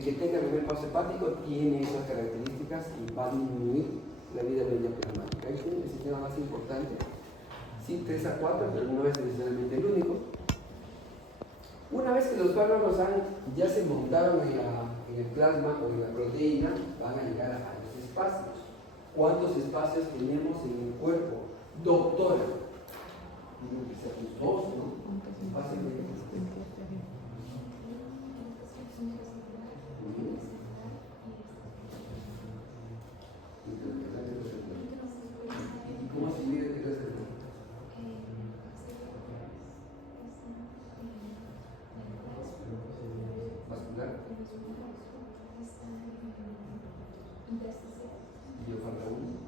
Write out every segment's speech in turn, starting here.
el que tenga primer paso hepático tiene esas características y va a disminuir la vida media plasmática. Ahí tiene el sistema más importante, sí, 3 a 4, pero no es necesariamente el único. Una vez que los fármacos ya se montaron en el plasma o en la proteína, van a llegar a los espacios. ¿Cuántos espacios tenemos en el cuerpo? Doctora. Tienen que ser los dos, ¿no? Espacios de... ¿Cómo se mide el receptor? ¿Vascular? ¿Y yo falta uno?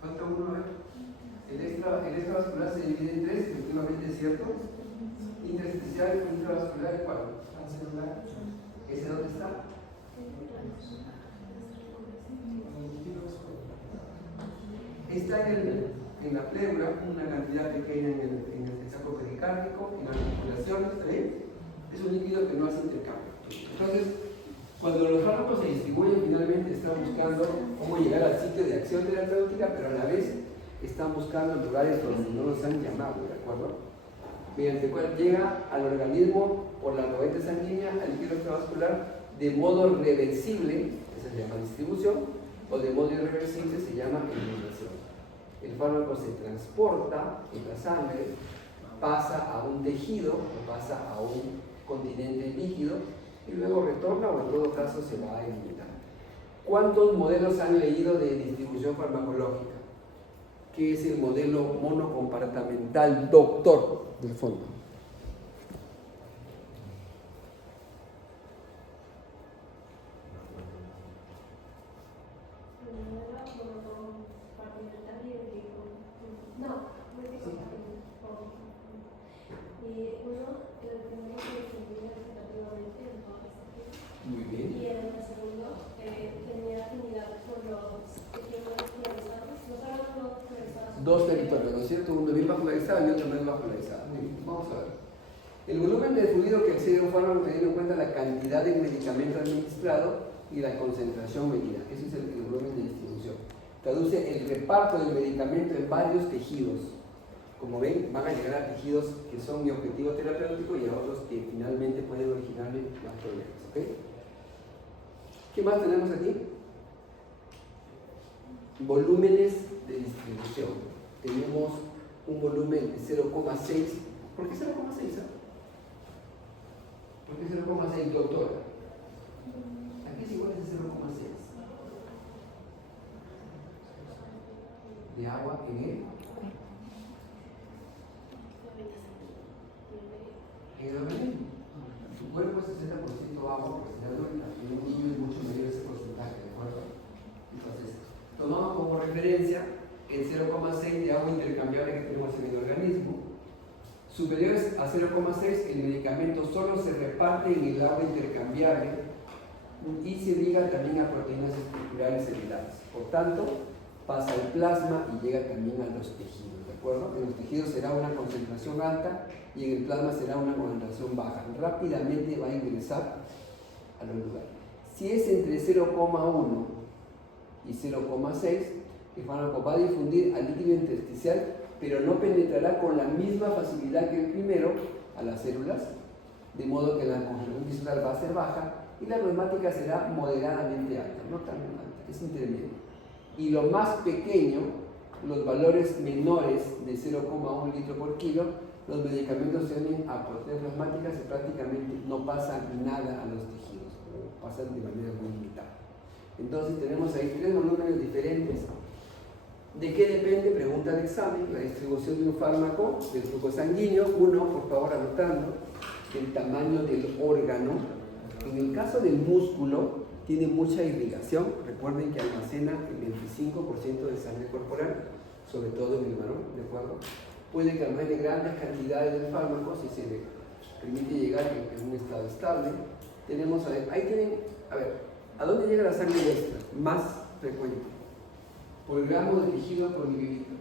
Falta uno, a ver. El extravascular se divide en tres, efectivamente es cierto. Intersticial, intravascular y ¿cuál? Pancelular. ¿Ese dónde está? Está en la pleura, una cantidad pequeña en el saco pericárdico, en las articulaciones, ¿eh? Es un líquido que no hace intercambio. Entonces, cuando los fármacos se distribuyen, finalmente están buscando cómo llegar al sitio de acción terapéutica, pero a la vez están buscando lugares donde no los han llamado, ¿de acuerdo? Mediante el cual llega al organismo por la corriente sanguínea, al líquido extravascular, de modo reversible, que se llama distribución, o de modo irreversible se llama eliminación. El fármaco se transporta en la sangre, pasa a un tejido o pasa a un continente líquido y luego retorna o en todo caso se va a eliminar. ¿Cuántos modelos han leído de distribución farmacológica? ¿Qué es el modelo monocompartamental, doctor, del fondo? Muy bien. Y en el segundo tenía afinidad por los tejidos polarizados, los órganos polarizados. Dos territorios, ¿no es cierto? Uno bien vascularizado y otro menos vascularizado. Bien, vamos a ver. El volumen de fluido que excede un fármaco teniendo en cuenta la cantidad de medicamento administrado y la concentración medida. Ese es el volumen de distribución. Traduce el reparto del medicamento en varios tejidos. Como ven, van a llegar a tejidos que son mi objetivo terapéutico y a otros que finalmente pueden originarme más problemas. ¿Okay? ¿Qué más tenemos aquí? Volúmenes de distribución. Tenemos un volumen de 0,6. ¿Por qué 0,6? ¿Por qué 0,6, doctora? Aquí es igual a 0,6. De agua en el organismo. Tu cuerpo es 60% agua, pues en un niño es mucho mayor ese porcentaje, ¿de acuerdo? Entonces, tomamos como referencia el 0,6 de agua intercambiable que tenemos en el organismo. Superiores a 0,6, el medicamento solo se reparte en el agua intercambiable y se liga también a proteínas estructurales celulares. Por tanto, pasa al plasma y llega también a los tejidos, ¿de acuerdo? En los tejidos será una concentración alta y en el plasma será una concentración baja. Rápidamente va a ingresar a los lugares. Si es entre 0,1 y 0,6, el fármaco va a difundir al líquido intersticial, pero no penetrará con la misma facilidad que el primero a las células, de modo que la concentración visceral va a ser baja y la plasmática será moderadamente alta, no tan alta, es intermedio. Y lo más pequeño, los valores menores de 0,1 litro por kilo, los medicamentos se unen a proteínas plasmáticas y prácticamente no pasan nada a los tejidos, o pasan de manera muy limitada. Entonces tenemos ahí tres volúmenes diferentes. ¿De qué depende? Pregunta el examen, la distribución de un fármaco del flujo sanguíneo. Uno, por favor, anotando, el tamaño del órgano. En el caso del músculo, tiene mucha irrigación. Recuerden que almacena el 25% de sangre corporal, sobre todo en el varón, ¿de acuerdo? Puede que almacene grandes cantidades de fármacos si se le permite llegar en un estado estable. Tenemos, ahí tienen, a ver, ¿a dónde llega la sangre extra? Más frecuente. Por gramo de tejido por mililitro.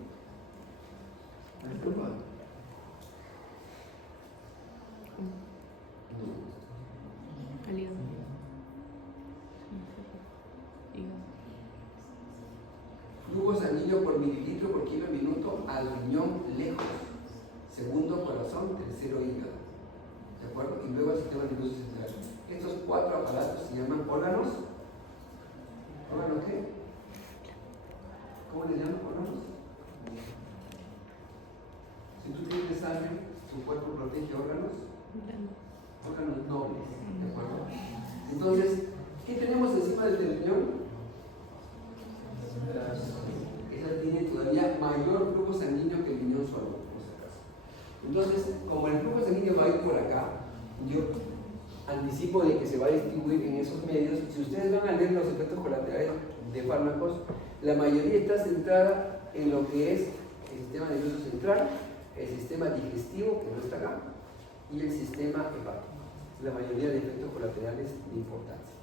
sanguíneo por mililitro por kilo minuto al riñón lejos, segundo corazón, tercero hígado, ¿de acuerdo? Y luego el sistema nervioso central. Estos 4 aparatos se llaman órganos. ¿Órganos qué? ¿Cómo le llaman órganos? Si tú tienes sangre, tu cuerpo protege órganos. Órganos nobles, ¿de acuerdo? Entonces, ¿qué tenemos encima del riñón? Esa tiene todavía mayor flujo sanguíneo que el riñón solo, por si acaso. Entonces, como el flujo sanguíneo va a ir por acá, yo anticipo de que se va a distribuir en esos medios. Si ustedes van a leer los efectos colaterales de fármacos, la mayoría está centrada en lo que es el sistema nervioso central, el sistema digestivo, que no está acá, y el sistema hepático. La mayoría de efectos colaterales de importancia.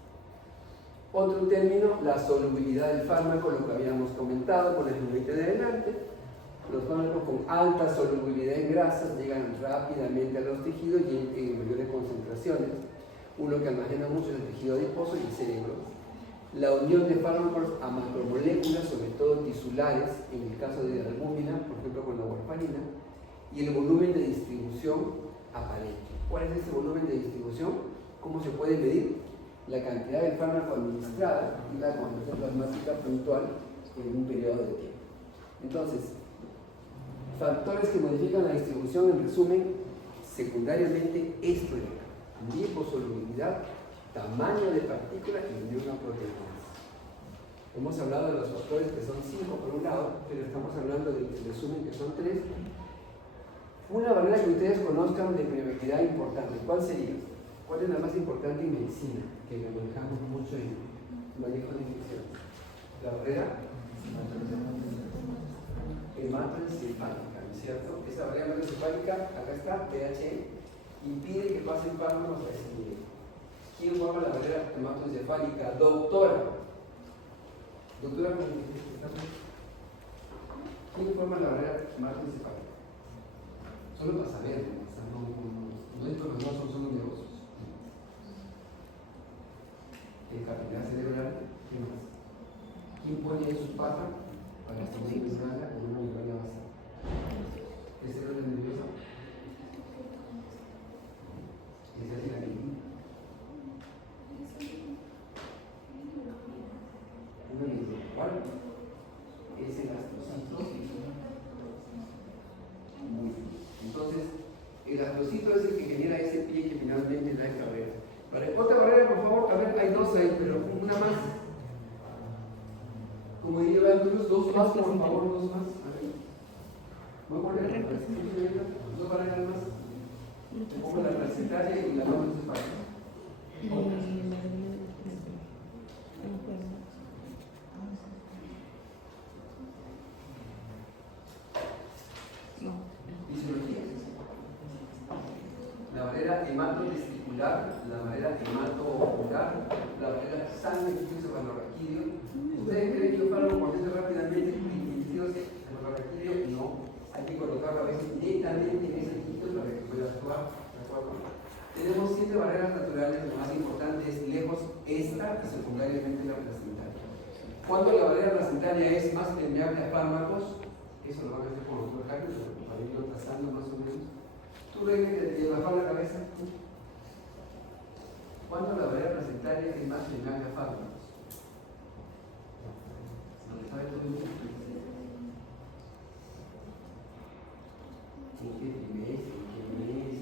Otro término, la solubilidad del fármaco, lo que habíamos comentado con el numerito de adelante. Los fármacos con alta solubilidad en grasas llegan rápidamente a los tejidos y en mayores concentraciones. Uno que almacena mucho es el tejido adiposo y el cerebro. La unión de fármacos a macromoléculas, sobre todo tisulares, en el caso de la albúmina, por ejemplo con la warfarina, y el volumen de distribución aparente. ¿Cuál es ese volumen de distribución? ¿Cómo se puede medir? La cantidad de fármaco administrada y la concentración plasmática puntual en un periodo de tiempo. Entonces, factores que modifican la distribución, en resumen, secundariamente esto de acá: liposolubilidad, tamaño de partícula y unión a proteínas. Hemos hablado de los factores que son 5 por un lado, pero estamos hablando del resumen que son 3. Una barrera que ustedes conozcan de prioridad importante, ¿cuál sería? ¿Cuál es la más importante en medicina? Que la manejamos mucho en manejo de infecciones. La barrera hematoencefálica, ¿no es cierto? Esta barrera hematoencefálica, acá está, pH, impide que pasen fármacos a ese nivel. ¿Quién forma la barrera hematoencefálica? Doctora. Doctora, ¿quién forma la barrera hematoencefálica? Solo para saber, no es porque no son solo negocios. El capilar cerebral, ¿qué más? ¿Quién pone en su pata para poner una o una membrana basal? ¿Es el orden nervioso? Esa es la neurona. Una neurona, ¿vale? Es el astrocito. Muy bien. Entonces, el astrocito es el que genera ese pie que finalmente da esta barrera. Vale, otra barrera, por favor. A ver, hay 2 ahí, pero una más. Como diría Vandrus, 2 más, por favor, 2 más. A ver. Voy a poner 2 barreras más. Pongo la placentaria y la no encefálica. La barrera hematotesticular, la barrera hematoocular, la barrera sangre-cefalorraquídeo. ¿Ustedes creen que un fármaco condensa rápidamente cefalorraquídeo? No, hay que colocarlo a veces directamente en ese sitio para que pueda actuar. ¿De acuerdo? Tenemos 7 barreras naturales, lo más importante es lejos esta y secundariamente la placentaria. Cuando la barrera placentaria es más permeable a fármacos, eso lo van a hacer con los doctores, para irlo trazando más o menos. ¿Tú ves de bajar la cabeza? ¿Cuándo la barrera placentaria es más permeable a fármacos? ¿No le sabe todo el mundo? ¿En qué trimestre? ¿En qué mes?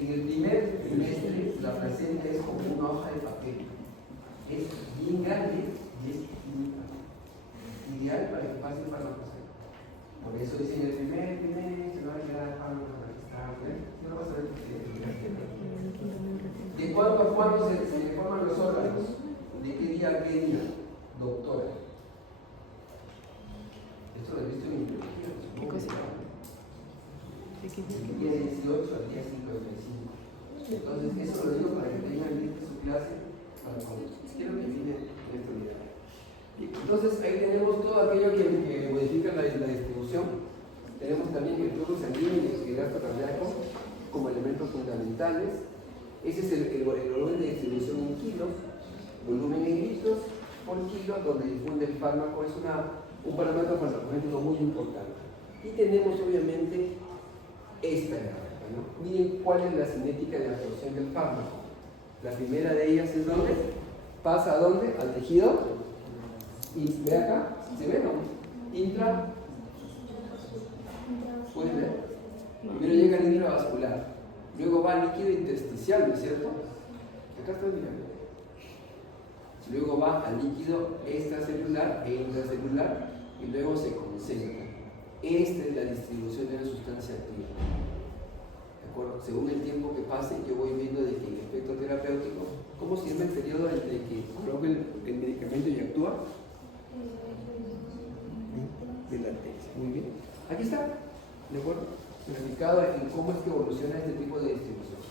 En el primer trimestre la placenta es como una hoja de papel, es bien grande y es finita, ideal para que pasen fármacos. Por eso dicen en el primer trimestre no hay que dar fármacos para que está, no vas a ver ¿de cuándo a cuándo se forman los órganos? ¿De qué día a qué día? Doctora. Esto lo he visto en biología. ¿Qué cosa? Del día 18 al día 55. Entonces, eso lo digo para que tengan lista su clase para cuando quiero que viene en esta unidad. Entonces ahí tenemos todo aquello que modifica la distribución. Tenemos también el flujo sanguíneo y el gasto cardíaco como elementos fundamentales. Ese es el volumen de distribución en kilos, volumen en litros por kilo, donde difunde el fármaco. Es un parámetro farmacológico muy importante. Y tenemos obviamente esta gráfica, ¿no? Miren cuál es la cinética de absorción del fármaco. La primera de ellas es ¿dónde? ¿Pasa a dónde? Al tejido. Y ve acá, ¿se ve no? Intra. ¿Pueden ver? Primero llega al intravascular, luego va al líquido intersticial, ¿no es cierto? Acá está mirando. Luego va al líquido extracelular e intracelular y luego se concentra. Esta es la distribución de la sustancia activa. ¿De acuerdo? Según el tiempo que pase, yo voy viendo de que el efecto terapéutico, ¿cómo se llama el periodo entre que coloque el medicamento y actúa? De latencia. Muy bien. Aquí está. ¿De acuerdo? Verificado en cómo es que evoluciona este tipo de distribución.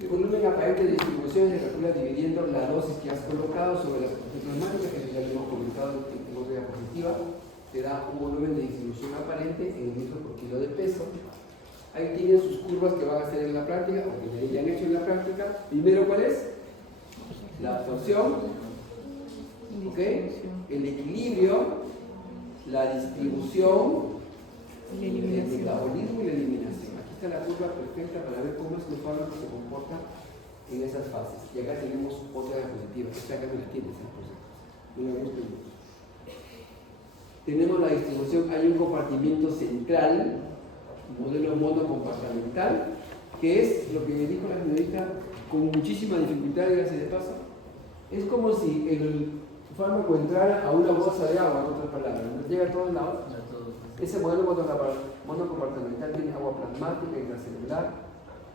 El volumen aparente de distribución se calcula dividiendo la dosis que has colocado sobre la superficie plasmática, que ya lo hemos comentado en diapositiva. Te da un volumen de distribución aparente en litros por kilo de peso. Ahí tienen sus curvas que van a hacer en la práctica o que ya han hecho en la práctica. Primero, ¿cuál es? La absorción, ¿okay? El equilibrio, la distribución, el metabolismo y la eliminación. Aquí está la curva perfecta para ver cómo es que el fármaco se comporta en esas fases. Y acá tenemos otra diapositiva. Esta acá no la tienes, por cierto. No la busco mucho. Tenemos la distribución, hay un compartimiento central, modelo monocompartamental, que es lo que me dijo la señorita con muchísima dificultad, dígase de paso. Es como si el fármaco entrara a una bolsa de agua, en otras palabras, ¿no? Llega a todos lados. Ese modelo monocompartamental tiene agua plasmática, intracelular,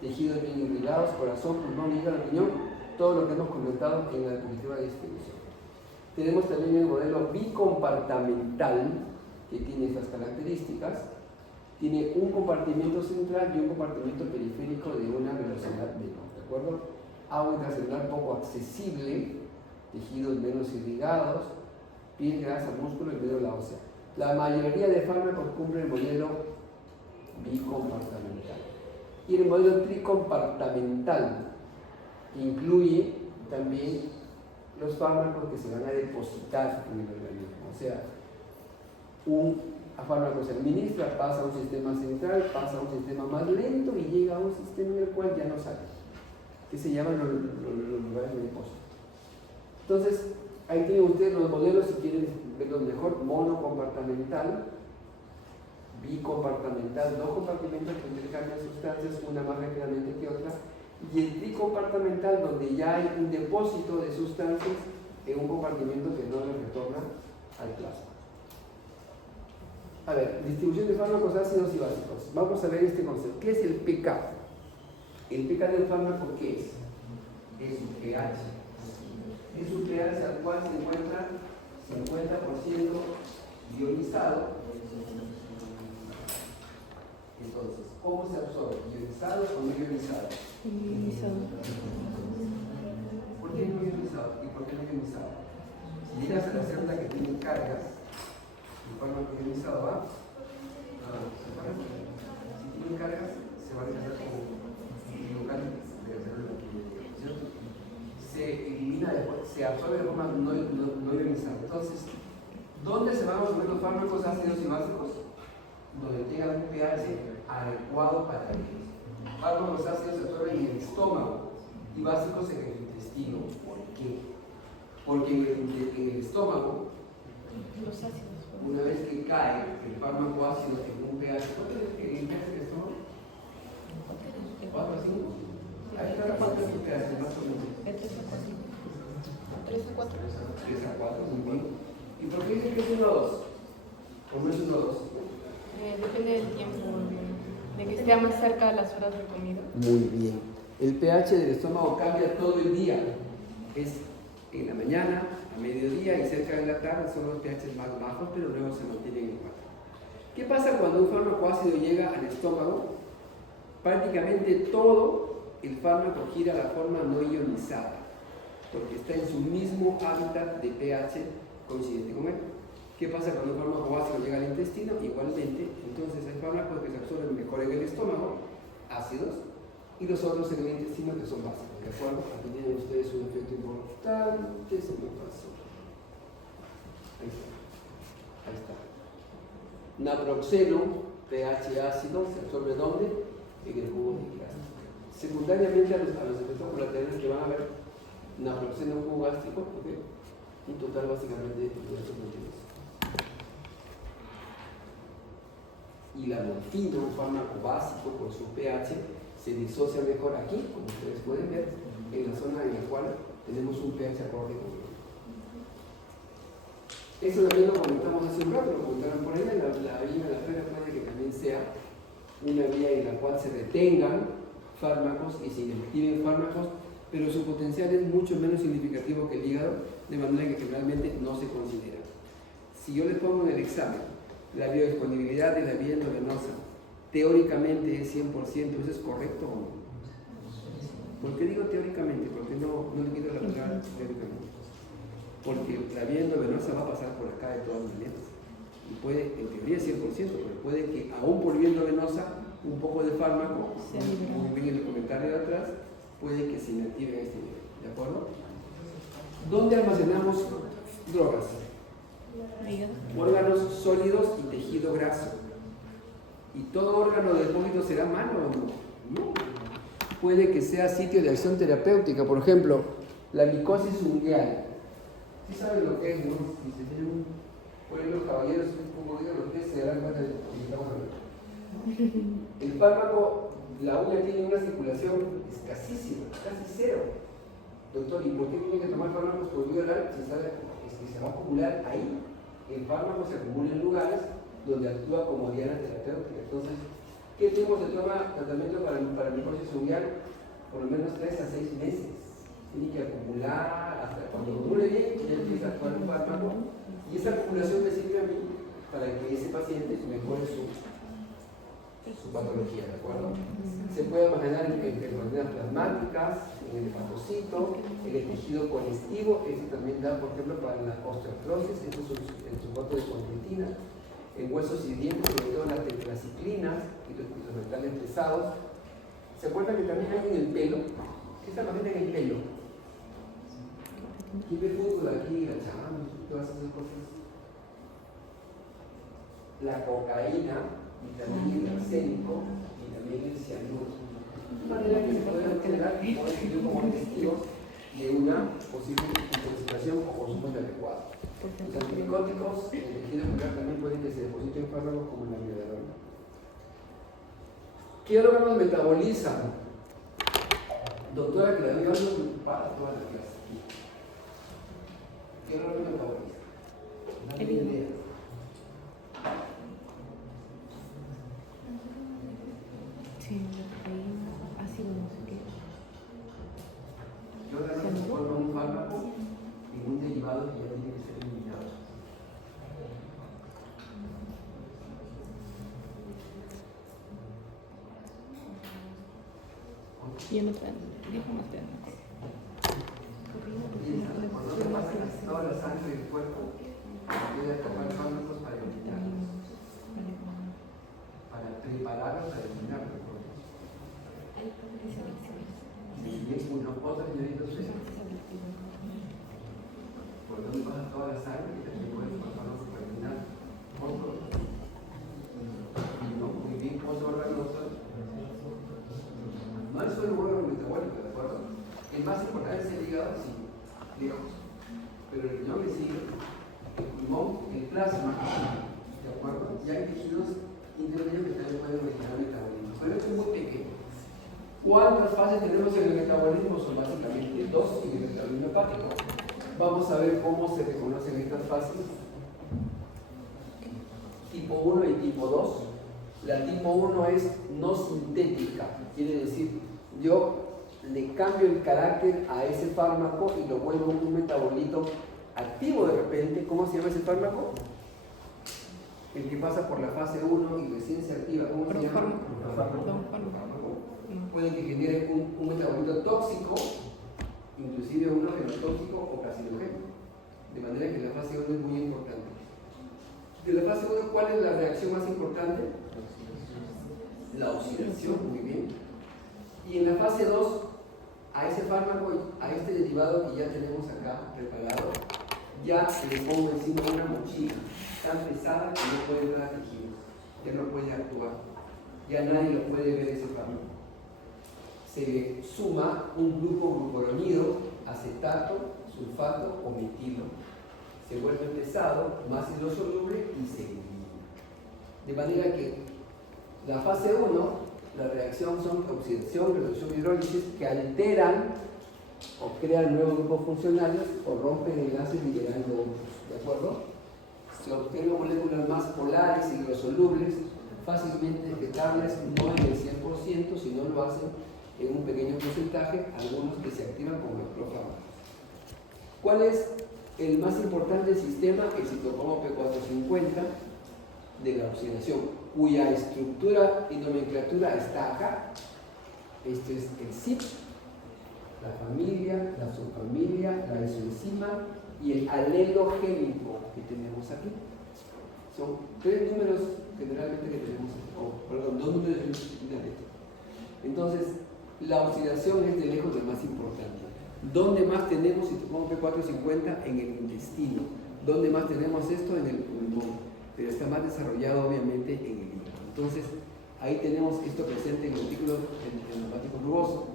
tejidos bien irrigados, corazón, pulmón, hígado, riñón, todo lo que hemos comentado en la diapositiva de distribución. Tenemos también el modelo bicompartamental, que tiene estas características. Tiene un compartimento central y un compartimento periférico de una velocidad menor, ¿de acuerdo? Agua intracelular poco accesible, tejidos menos irrigados, piel, grasa, músculo y médula ósea. La mayoría de fármacos cumplen el modelo bicompartamental. Y el modelo tricompartamental incluye también los fármacos que se van a depositar en el organismo. O sea, un fármaco se administra, pasa a un sistema central, pasa a un sistema más lento y llega a un sistema en el cual ya no sale, que se llaman los lugares de depósito. Entonces, ahí tienen ustedes los modelos si quieren verlos mejor: monocompartamental, bicompartamental, dos compartimentos que intercambian sustancias, una más rápidamente que otra, y el tricompartamental, donde ya hay un depósito de sustancias en un compartimento que no le retorna al plasma. A ver, distribución de fármacos ácidos y básicos. Vamos a ver este concepto. ¿Qué es el pK? ¿El pK del fármaco qué es? Es su pH. Es un pH al cual se encuentra 50% ionizado. Entonces, ¿cómo se absorbe? ¿Ionizado o no ionizado? Ionizado. ¿Por qué no ionizado? ¿Y por qué no ionizado? Si llegas a la célula que tiene cargas, el fármaco ionizado va si tiene cargas, se va a rechazar como local de la célula, ¿cierto? Se elimina después, se absorbe de forma no ionizada. Entonces, ¿dónde se van a absorber los fármacos ácidos y básicos? Donde tengan un pH adecuado para ellos. Fármacos ácidos se absorben en el estómago y básicos en el intestino. ¿Por qué? Porque en el estómago, Los ácidos. una vez que cae el fármaco ácido en un pH, ¿cuánto es el pH del estómago? 4 a 5. Ahí está la parte de pH, más o menos. De 3 a 4. 3 a 4. 3 a 4, muy bien. ¿Y por qué dice que es 1 a 2? ¿O no es 1 a 2? Depende del tiempo, de que esté más cerca de las horas de comida. Muy bien. El pH del estómago cambia todo el día. Es en la mañana, a mediodía y cerca de la tarde son los pH más bajos, pero luego se mantienen en 4. ¿Qué pasa cuando un fármaco ácido llega al estómago? Prácticamente todo el fármaco gira a la forma no ionizada. porque está en su mismo hábitat de pH coincidente con él. ¿Qué pasa cuando un fármaco básico llega al intestino? Igualmente, entonces hay fármacos que se absorben mejor en el estómago, ácidos, y los otros en el intestino que son básicos. ¿De acuerdo? Aquí tienen ustedes un efecto importante, se me pasó. Ahí está. Ahí está. Naproxeno, pH ácido, se absorbe ¿dónde? En el jugo de gástrico. Secundariamente a los efectos colaterales que van a ver, naproxeno en jugo gástrico, ¿ok? Un total básicamente de estos motivos. Y la morfina, un fármaco básico por su pH, se disocia mejor aquí, como ustedes pueden ver, en la zona en la cual tenemos un pH acorde con él. Eso también lo comentamos hace un rato, lo comentaron por ahí, la vía de la fera puede que también sea una vía en la cual se retengan fármacos y se inactiven fármacos, pero su potencial es mucho menos significativo que el hígado, de manera que generalmente no se considera. Si yo les pongo en el examen la biodisponibilidad de la vía endovenosa, teóricamente es 100%, ¿eso es correcto o no? ¿Por qué digo teóricamente? Porque no le quito la palabra teóricamente. Porque la vía endovenosa va a pasar por acá de todas maneras. Y puede, en teoría 100%, pero puede que aún por vía endovenosa, un poco de fármaco, como ven en el comentario de atrás, puede que se inactive en este nivel. ¿De acuerdo? ¿Dónde almacenamos drogas? Órganos sólidos y tejido graso. ¿Y todo órgano del vómito será malo o no? No. Puede que sea sitio de acción terapéutica. Por ejemplo, la micosis ungueal. ¿Sí saben lo que es, no? Si se tienen un pueblo, los caballeros, un poco de lo que es, se darán cuenta de lo que estamos hablando. El fármaco, la uña tiene una circulación escasísima, casi cero. Doctor, ¿y por qué tiene que tomar fármacos por vía oral? Si sabe que se va a acumular ahí. El fármaco se acumula en lugares donde actúa como diana terapéutica. Entonces, ¿qué tiempo se toma tratamiento para micosis ungueal? Por lo menos 3 a 6 meses. Tiene que acumular hasta cuando acumule bien, ya empieza a actuar un fármaco. Y esa acumulación me sirve a mí para que ese paciente mejore su patología, ¿de acuerdo? Se puede almacenar en enfermedades plasmáticas, en el hepatocito, en el tejido conectivo, eso también da, por ejemplo, para la osteoartrosis, eso es el sulfato de condroitina, en huesos y dientes, sobre todo las tetraciclinas y los metales pesados. ¿Se acuerdan que también hay en el pelo? ¿Qué se almacena en el pelo? ¿Quién ve fútbol aquí? La Champions, todas esas cosas. La cocaína, y también el arsénico, y también el cianuro. De manera que se pueden generar como testigos de una posible intoxicación o consumo inadecuado. Los antibióticos en el tejido celular también pueden que se depositen fármacos como la amiodarona. ¿Qué órganos metabolizan? Doctora, que la doy para toda la clase. ¿Qué órgano metaboliza? Dame una idea. Sí, ácido, no sé qué. ¿Qué órgano se forma un fármaco y un derivado que ya tiene que ser eliminado? Yo no tengo, dijo no tengo. Cuando se pasa toda la sangre del cuerpo, debe tomar fármacos para eliminarlos, para prepararlos para eliminarlos. Otra señorita, por donde pasa toda la sangre y también puede tomar fármacos para eliminar otro. No, muy bien, otro órgano. No es solo un órgano metabólico, ¿de acuerdo? El más importante es el hígado, sí, digamos. Pero el riñón le sigue, el pulmón, el plasma, ¿de acuerdo? Y hay tejidos intermedios que también pueden originar metabolismo. Pero esto es muy pequeño. ¿Cuántas fases tenemos en el metabolismo? Son básicamente 2 en el metabolismo hepático. Vamos a ver cómo se reconocen estas fases. Tipo 1 y tipo 2. La tipo 1 es no sintética, quiere decir, yo le cambio el carácter a ese fármaco y lo vuelvo un metabolito activo de repente. ¿Cómo se llama ese fármaco? El que pasa por la fase 1 y recién se activa. ¿Cómo se llama? Puede que genere un metabolito tóxico inclusive uno genotóxico o carcinogénico. De manera que la fase 1 es muy importante. De la fase 1, ¿cuál es la reacción más importante? La oxidación, muy bien. Y en la fase 2, a ese fármaco, a este derivado que ya tenemos acá preparado, ya le pongo encima una mochila tan pesada que no puede entrar a tejidos, ya no puede actuar, ya nadie lo puede ver ese fármaco. Se le suma un grupo glucuronido, acetato, sulfato o metilo. Se vuelve pesado, más hidrosoluble y se elimina. De manera que la fase 1, la reacción son oxidación, reducción y hidrólisis que alteran o crean nuevos grupos funcionales o rompen enlaces liberando otros. ¿De acuerdo? Se obtienen moléculas más polares y hidrosolubles, fácilmente detectables, no en el 100%, sino lo hacen en un pequeño porcentaje, algunos que se activan con los profármacos. ¿Cuál es el más importante sistema? El citocromo P450 de la oxidación, cuya estructura y nomenclatura está acá. Este es el CYP, la familia, la subfamilia, la isoenzima y el alelo génico que tenemos aquí. Son 3 números generalmente que tenemos aquí, perdón, 2 números y una letra. Entonces, la oxidación es de lejos la más importante. ¿Dónde más tenemos citocromo P450? En el intestino. ¿Dónde más tenemos esto? En el pulmón. Pero está más desarrollado obviamente en el hígado. Entonces, ahí tenemos esto presente en el artículo hepático rugoso.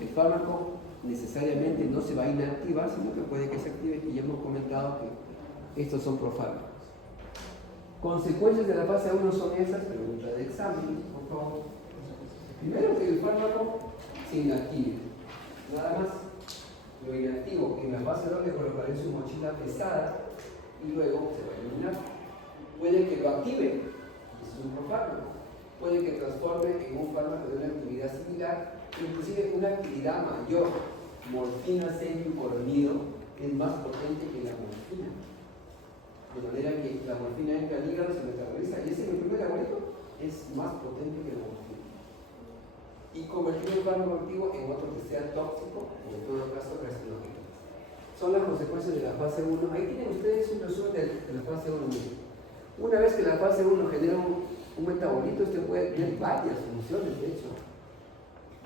El fármaco necesariamente no se va a inactivar, sino que puede que se active, y ya hemos comentado que estos son profármacos. Consecuencias de la fase 1 son esas, pregunta de examen, por favor. Primero, que el fármaco se inactive. Nada más. Lo inactivo en la fase 2 le colocaré en su mochila pesada y luego se va a eliminar. Puede que lo active, es un profármaco. Puede que transforme en un fármaco de una actividad similar, inclusive una actividad mayor. Morfina semipolonido es más potente que la morfina. De manera que la morfina entra al hígado, se metaboliza y ese primer abuelo es más potente que la morfina. Y convertir un fármaco activo en otro que sea tóxico o en todo caso carcinógeno. Son las consecuencias de la fase 1. Ahí tienen ustedes un resumen de la fase 1. Una vez que la fase 1 genera un metabolito, usted puede tener varias funciones, de hecho.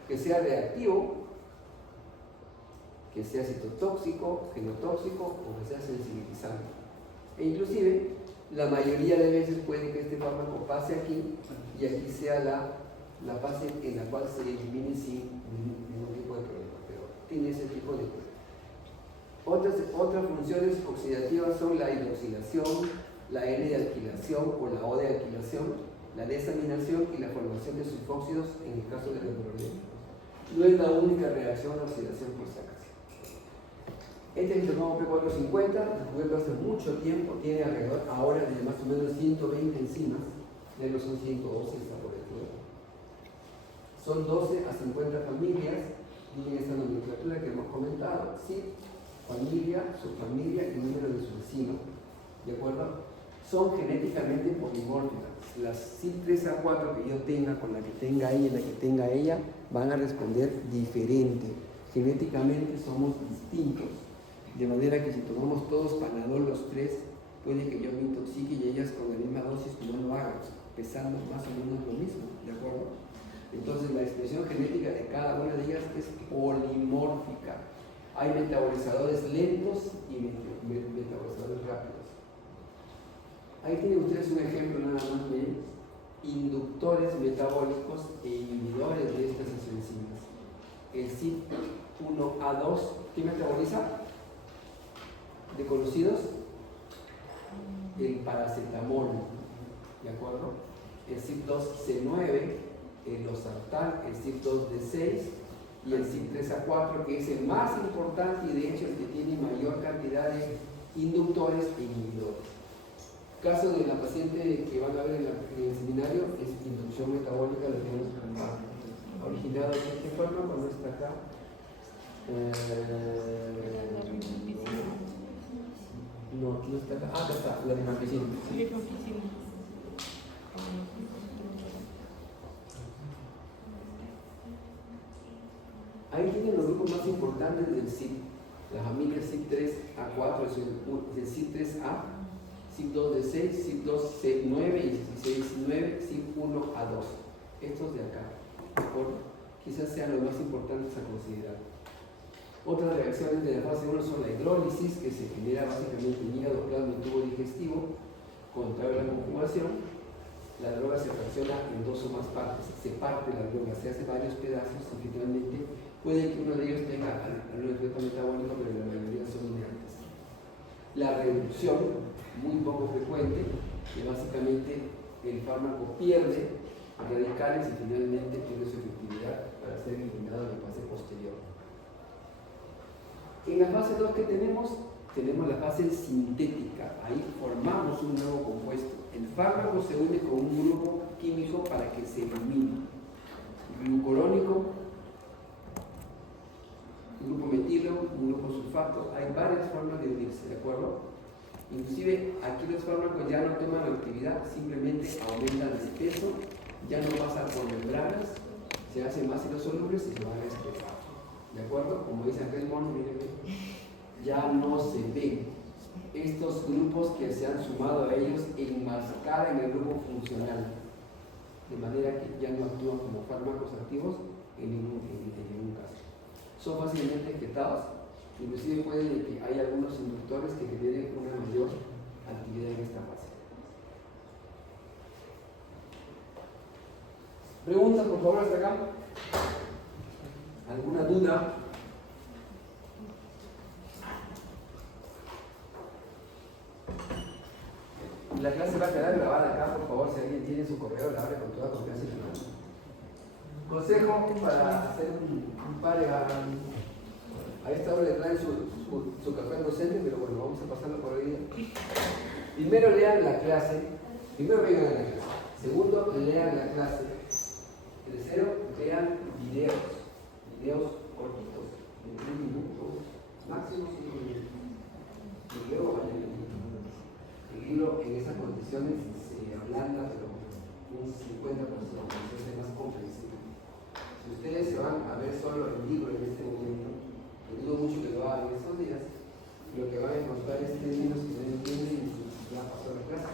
Que sea reactivo, que sea citotóxico, genotóxico o que sea sensibilizante. E inclusive, la mayoría de veces puede que este fármaco pase aquí y aquí sea la fase en la cual se elimine sin ningún tipo de problema, pero tiene ese tipo de problemas. Otras funciones oxidativas son la hidroxilación, la N de alquilación o la O de alquilación, la desaminación y la formación de sulfóxidos en el caso de los clorhidratos. No es la única reacción de oxidación por si acaso. Este citocromo P450, descubierto hace mucho tiempo, tiene alrededor ahora de más o menos 120 enzimas, de los son 112 está por dentro. Son 12 a 50 familias, tienen esta nomenclatura que hemos comentado, CYP, familia, subfamilia y número de su enzima, ¿de acuerdo? Son genéticamente polimórficas. Las CYP 3A4 que yo tenga, con la que tenga ella y la que tenga ella, van a responder diferente. Genéticamente somos distintos. De manera que si tomamos todos Panadol los tres, puede que yo me intoxique y ellas con la misma dosis no lo hagan, pesando más o menos lo mismo, ¿de acuerdo? Entonces la expresión genética de cada una de ellas es polimórfica. Hay metabolizadores lentos y metabolizadores rápidos. Ahí tienen ustedes un ejemplo nada más de inductores metabólicos e inhibidores de estas enzimas. El CYP1A2, ¿qué metaboliza? De conocidos, el paracetamol, ¿de acuerdo? El CYP2C9, el losartán, el CYP2D6 y el CYP3A4, que es el más importante y de hecho el que tiene mayor cantidad de inductores e inhibidores. Caso de la paciente que van a ver en el seminario es inducción metabólica, lo tenemos originado en este fármaco, no está acá. No está acá. Ah, acá está, la rifampicina. Ahí tienen los grupos más importantes resultantes del CIP, la familia CIP3A4 es el CIP3A, CIP2 de 6, CIP2 C9 y 6-9, CIP1A2. Estos de acá, ¿de acuerdo? Quizás sean los más importantes a considerar. Otras reacciones de la fase 1 son la hidrólisis, que se genera básicamente en hígado, plasma y tubo digestivo, contrario a la conjugación. La droga se fracciona en dos o más partes, se parte la droga, se hace varios pedazos y finalmente puede que uno de ellos tenga algún efecto metabólico, pero la mayoría son inertes. La reducción, muy poco frecuente, que básicamente el fármaco pierde radicales y finalmente pierde su efectividad para ser eliminado en la fase posterior. En la fase 2 que tenemos la fase sintética. Ahí formamos un nuevo compuesto. El fármaco se une con un grupo químico para que se elimine. Glucurónico, un grupo metilo, un grupo sulfato. Hay varias formas de unirse, ¿de acuerdo? Inclusive aquí los fármacos ya no toman actividad, simplemente aumentan el peso, ya no pasan por membranas, se hacen más solubles y se van a expresar. ¿De acuerdo? Como dice aquel mono, miren, ya no se ven. Estos grupos que se han sumado a ellos enmascaran el grupo funcional, de manera que ya no actúan como fármacos activos en ningún caso. Son fácilmente ejectados, inclusive puede que hay algunos inductores que generen una mayor actividad en esta fase. ¿Preguntas, por favor, hasta acá? ¿Alguna duda? La clase va a quedar grabada acá, por favor, si alguien tiene su correo, la abre con toda confianza y firma. Consejo para hacer un pare a esta hora le traen su café al docente, pero bueno, vamos a pasarlo por ahí. Primero lean la clase, primero vengan a la clase. Segundo, lean la clase. Tercero, vean videos cortitos, de 3 minutos, máximo 5 minutos. Y luego vayan a seguirlo en esas condiciones, se ablanda, pero un 50%, es más comprensible. Si ustedes se van a ver solo el libro en este momento, que dudo mucho que lo hagan en estos días, lo que van a encontrar es términos que no entienden y ya pasó la clase.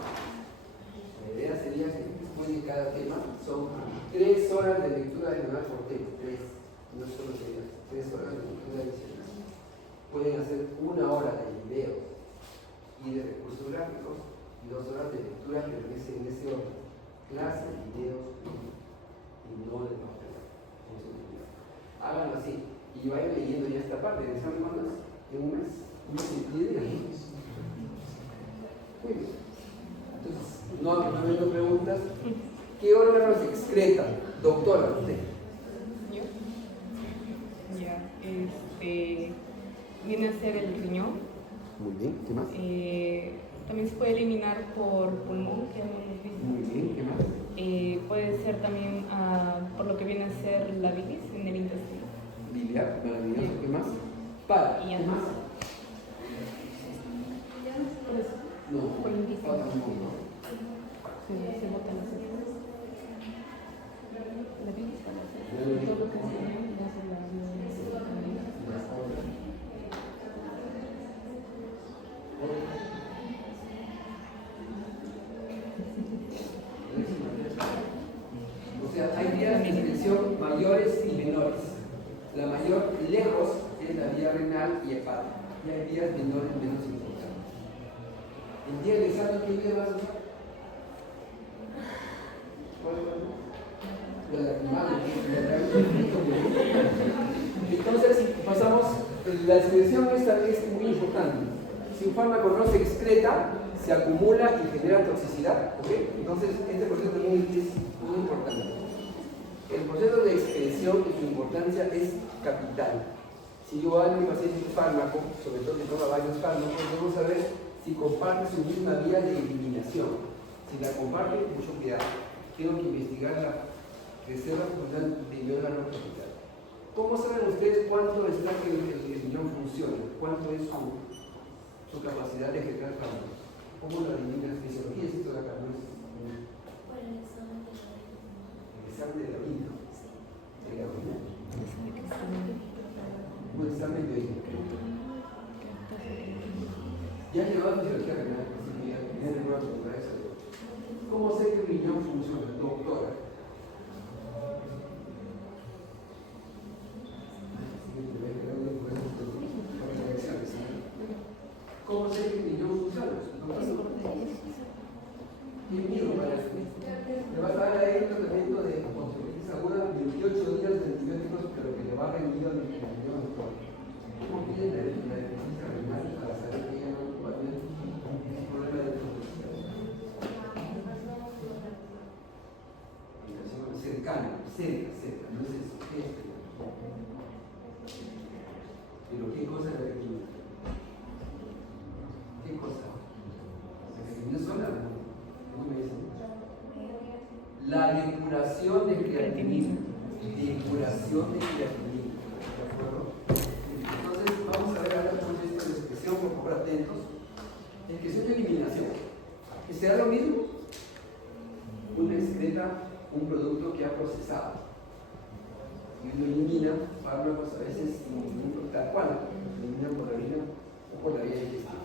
La idea sería que después de cada tema son 3 horas de lectura adicional por tema, 3, no solo sería 3 horas de lectura adicional. Pueden hacer 1 hora de videos y de recursos gráficos y 2 horas de lectura, pero en ese orden: clase, videos y no de papel. Háganlo así y vayan leyendo ya esta parte. ¿De saben cuándo es? ¿En un mes? ¿Un mes y 10 días? Muy bien. Entonces, no habiendo preguntas, ¿qué órganos excretan? Doctora, usted. ¿Yo? Ya, viene a ser el riñón. Muy bien, ¿qué más? También se puede eliminar por pulmón, que hemos visto. Muy bien, ¿qué más? Puede ser también por lo que viene a ser la bilis en el intestino. Biliar, maravilloso, ¿qué más? Para, Y ¿qué ya. más? No, Por el intestino. para tampoco. Se botan las heces. La bilis para hacer todo lo que es riñón y hace la bilis. O sea, hay vías de excreción mayores y menores. La mayor lejos es la vía renal y hepática. Y hay vías menores menos importantes. ¿El día del examen qué vía vas a usar? ¿Cuál? La lacrimal. Entonces, pasamos. La excreción esta es muy importante. Si un fármaco no se excreta, se acumula y genera toxicidad, ¿ok? Entonces, este proceso también es muy importante. El proceso de excreción y su importancia es capital. Si yo hago a mi paciente un fármaco, sobre todo que toma varios fármacos, debemos saber si comparte su misma vía de eliminación. Si la comparte, mucho cuidado. Tengo que investigar la reserva funcional de órgano capital. ¿Cómo saben ustedes cuánto está que el riñón funciona? ¿Cuánto es su capacidad de ejecutar fármacos? ¿Cómo lo adivina la fisiología? ¿Es esto de acá? ¿No es? Por el examen de la El examen de la orina. ¿De la orina? Pues está medio ahí. Ya ha llegado a fisiología renal, así que ya le voy a preguntar eso. ¿Cómo sé que el riñón funciona, doctora? ¿Cómo sé que el riñón funciona? ¿Qué miedo para eso? Le va a dar ahí un tratamiento de conjuntivitis aguda, 28 días de antibióticos, pero que le va a rendir al riñón. ¿Cómo piden la deficiencia renal para saber que ella no va a tener un problema de cercano, cerca, no es eso, pero ¿qué cosa es la requina? ¿Qué cosa? ¿La requina sola? ¿Cómo me dicen? La depuración de creatinina. Depuración de creatinina. ¿De acuerdo? Entonces, vamos a ver ahora cómo es esta expresión, por favor, atentos. Expresión de eliminación. ¿Será lo mismo? Una excreta un producto que ha procesado y uno elimina fármacos a veces tal cual, eliminan por la orina o por la vía digestiva.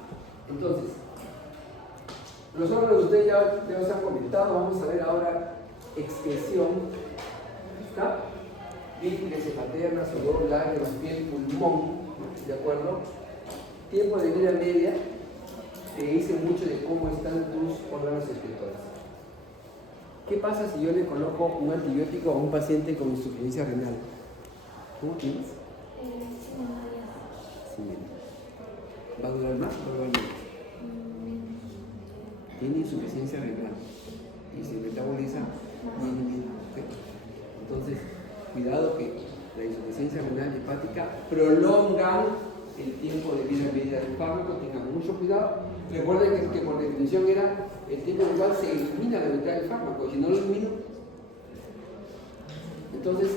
Entonces, los órganos de ustedes ya los han comentado. Vamos a ver ahora excreción. ¿Está? Vísceras paterna, sudor, lágrimas, piel, pulmón, ¿de acuerdo? Tiempo de vida media te dice mucho de cómo están tus órganos excretores. ¿Qué pasa si yo le coloco un antibiótico a un paciente con insuficiencia renal? ¿Cómo tienes? Sí. ¿Va a durar más o va a durar menos? Tiene insuficiencia renal y se metaboliza bien. Entonces, cuidado que la insuficiencia renal y hepática prolongan el tiempo de vida media del fármaco. Tengan mucho cuidado. Recuerden que por definición era el tiempo en el cual se elimina la mitad del fármaco. Si no lo elimino, entonces